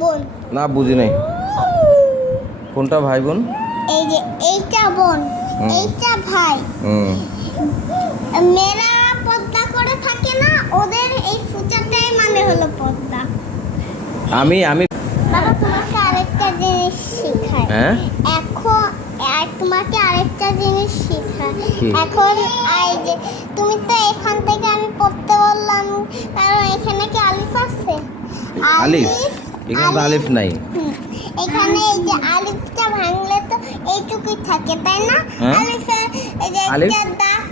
বোন। না বুঝি নাই। কোনটা ভাই বোন? এই যে এইটা বোন। এইটা ভাই। মেয়েরা পর্দা করে থাকে না ওদের এই ফুচাটাই মানে হলো পর্দা আমি আমি বাবা তোমাকে আরেকটা জিনিস শেখায় হ্যাঁ? এখন তোমাকে আরেকটা জিনিস শেখায় কি? এখন এই যে তুমি তো এখান থেকে আমি পড়তে বললাম কারণ এখানে কি আলিফ আছে? আলিফ এখানে তো আলিফ নাই। এখানে এই যে আলিফটা ভাঙলে তো এইটুকুই থাকে তাই না? হ্যাঁ। আলিফের এই যে আলিফ? একটা দাগ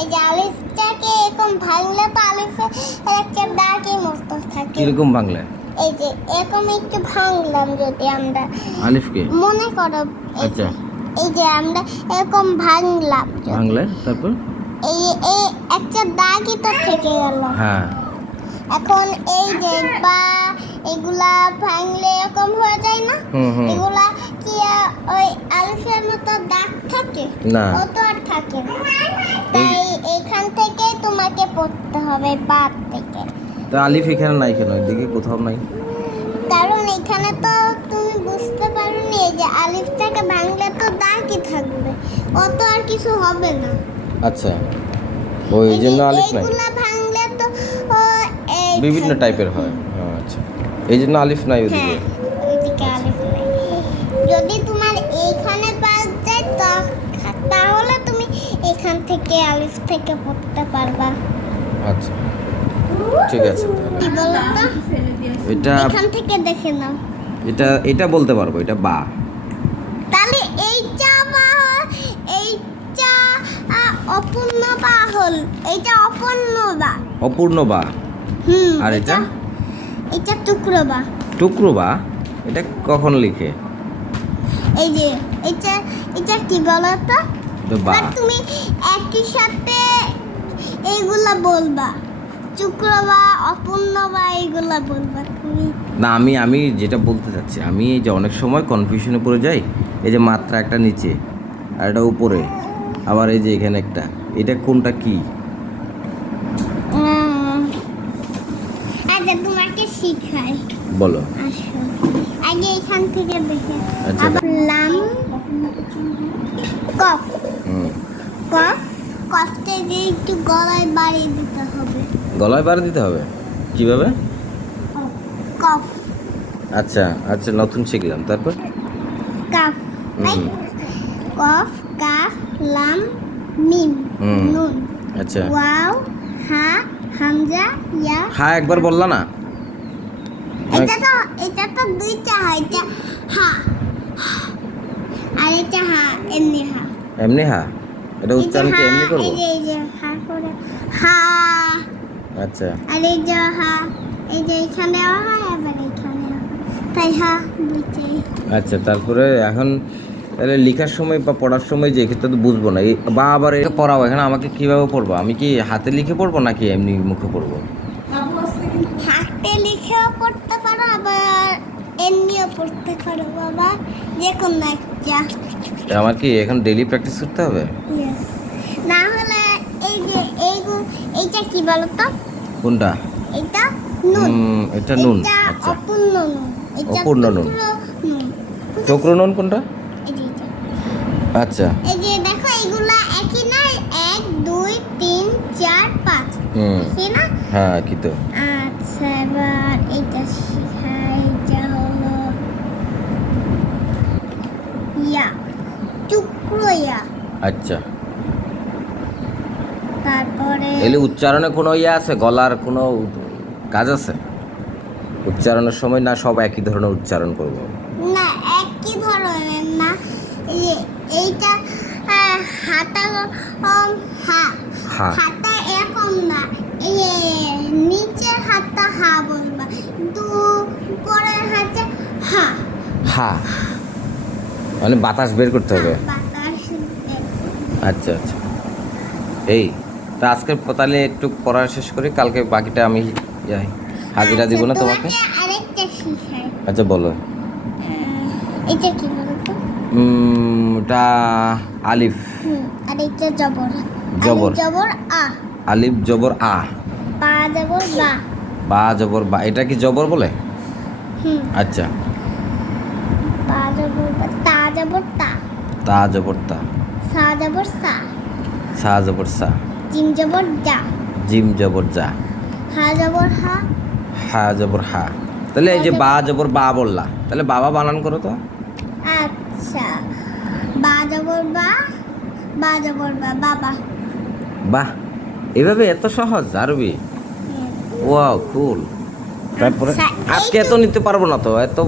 এই যে আলিফটাকে এরকম ভাঙলে তো আলিফের একটা দাগই মতো থাকে। কীরকম বাংলা এই যে এরকম একটু ভাঙলাম যদি আমরা। আলিফকে? মনে করো আচ্ছা। এই যে আমরা এরকম ভাঙলাম। বাংলা তারপর? এই এই একটা দাগই তো থেকে গেল। হ্যাঁ। এখন এই যে বা এগুলা ভাঙলে এরকম হয়ে যায় না? এগুলা কি ওই আলিফের মতো দাগ থাকে? না। ও তো আর থাকে না। তাই এখান থেকে তোমাকে পড়তে হবে বাদ থেকে। তা আলিফ এখানে নাই কেন? এদিকে কোথাও নাই। কারণ এখানে তো তুমি বুঝতে পারোনি যে আলিফটাকে ভাঙলে তো দাগই থাকবে। ও তো আর কিছু হবে না। আচ্ছা। ওই জন্য আলিফ নাই। এইগুলা ভাঙলে তো বিভিন্ন টাইপের হয়। এই জন্য আলিফ নাই ওদিকে। হ্যাঁ ওইদিকে আলিফ নাই। যদি তোমার এইখানে বাদ যায় তা- তাহলে তুমি এখান থেকে আলিফ থেকে পড়তে পারবা। আচ্ছা ঠিক আছে। এটা এখান থেকে দেখে নাও। এটা এটা বলতে পারব এটা বা। তাহলে এইটা বা এইটা অপূর্ণ বা হল এইটা অপূর্ণ বা। অপূর্ণ বা। হুম আর এটা? এটা টুকরো বা টুকরো বা এটা কখন লিখে? এই যে এটা এটা কি বলো তো তুমি একই সাথে এইগুলা বলবা। টুকরো বা অপূর্ণ বা এইগুলা বলবা তুমি। না আমি আমি যেটা বলতে চাচ্ছি আমি এই যে অনেক সময় কনফিউশনে পড়ে যাই এই যে মাত্রা একটা নিচে আর এটা উপরে আবার এই যে এখানে একটা এটা কোনটা কি? আচ্ছা তোমাকে শিখাই। বলো। আগে এখান থেকে দেখে আচ্ছা। লাম কফ। কফ কফতে যে একটু গলায় বাড়িয়ে দিতে হবে। গলায় বাড়ি দিতে হবে? কীভাবে? কফ। আচ্ছা আচ্ছা নতুন শিখলাম। তারপর? কাফ। কফ কাফ লাম মিম নুন। আচ্ছা। ওয়াও হা হামজা ইয়া। হ্যাঁ একবার বললা না? এটা তো এটা তো দুইটা হয় এটা হা। আর এটা হা এমনি হা। এমনি হ্যাঁ এটা উচ্চারণ কি এমনি করব? এই যে এই যে হা করে। হা। আচ্ছা। আর এই যে হা এই যে এখানে হয় আবার এখানে তাই হা দুইটাই আচ্ছা তারপরে এখন তাহলে লেখার সময় বা পড়ার সময় যে ক্ষেত্রে তো বুঝব না। এই- বা আবার এটা পড়াবো এখানে আমাকে কীভাবে পড়ব? আমি কি হাতে লিখে পড়ব নাকি এমনি মুখে পড়ব? হাতে লিখেও পড়তে এমনিও পড়তে পারো বাবা। যে কোনো একটা। আমার কি এখন ডেইলি প্র্যাকটিস করতে হবে? না হলে এই যে এই এইটা কি বলো তো কোনটা? এটা নুন। এটা নুন। আচ্ছা। অপূর্ণ নুন। এটা অপূর্ণ নুন। টুকরো নুন। কোনটা। আচ্ছা। এই যে দেখো এগুলা একই না এক দুই তিন চার পাঁচ। হুম। না? হ্যাঁ কি তো আচ্ছা এবার এটা শিখাই যা হলো ইয়া টুকরো ইয়া আচ্ছা। তারপরে এলে উচ্চারণে কোনো ইয়ে আছে? গলার কোনো কাজ আছে? উচ্চারণের সময় না সব একই ধরনের উচ্চারণ করব? না একই ধরনের না। এইটা হাতা হাতা এরকম না। নিচের হাতটা হা বলবা। দু পরের হাতে হা। হা। মানে বাতাস বের করতে হবে। আচ্ছা আচ্ছা। এই তা আজকে তাহলে একটু পড়া শেষ করি কালকে বাকিটা আমি যাই হাজিরা দিব না আচ্ছা, তোমাকে আচ্ছা বলো। এটা কি বলতো? আলিফ। আর এটা জবর। জবর। আ। আলিফ জবর আ। পা জবর বা। বা জবর বা এটা কি জবর বলে? আচ্ছা। বা জবর বা তা জবর তা। তা জবর তা। সা জবর সা সা জবর সা জিম জবর যা। জিম জবর যা। হা জবর হা। হা জবর হা। তাহলে এই যে বা জবর বা বললা তাহলে বাবা বানান করো তো। আচ্ছা। বা জবর বা বা জবর বা বাবা। বাহ এভাবে এত সহজ আরবি? Wow cool. তারপরে আচ্ছা, আজকে এত নিতে পারব না তো এত